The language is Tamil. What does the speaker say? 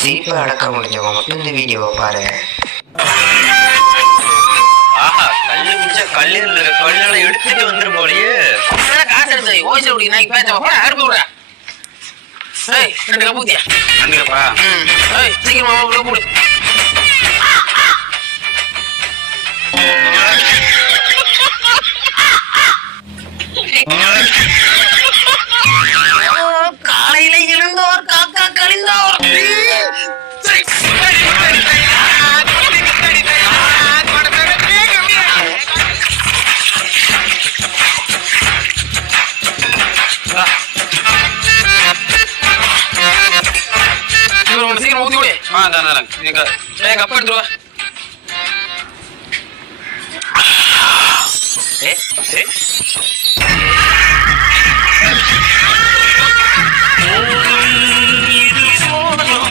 சிரிப்பை அடக்க முடிஞ்சவங்க மட்டும் இந்த வீடியோவை பாரு. ஆஹா, கல்லு குடிச்சா கல்லுகளை எடுத்துட்டு வந்துரும் போலயே. காசு எடுத்து ஓய்ச்சல் குடிக்க நான் பேச்ச போட அறுப்பு விட. ஏய், 2 கப் ஊத்தியா? 2 கப்பா? ஏய், சீக்கிரமா உள்ள போடு. காலையில எழுந்தோர் காக்கா கழிந்தோர். சீக்கிரம் ஊத்தி விடு. கப் எடுத்துருவா. ஏ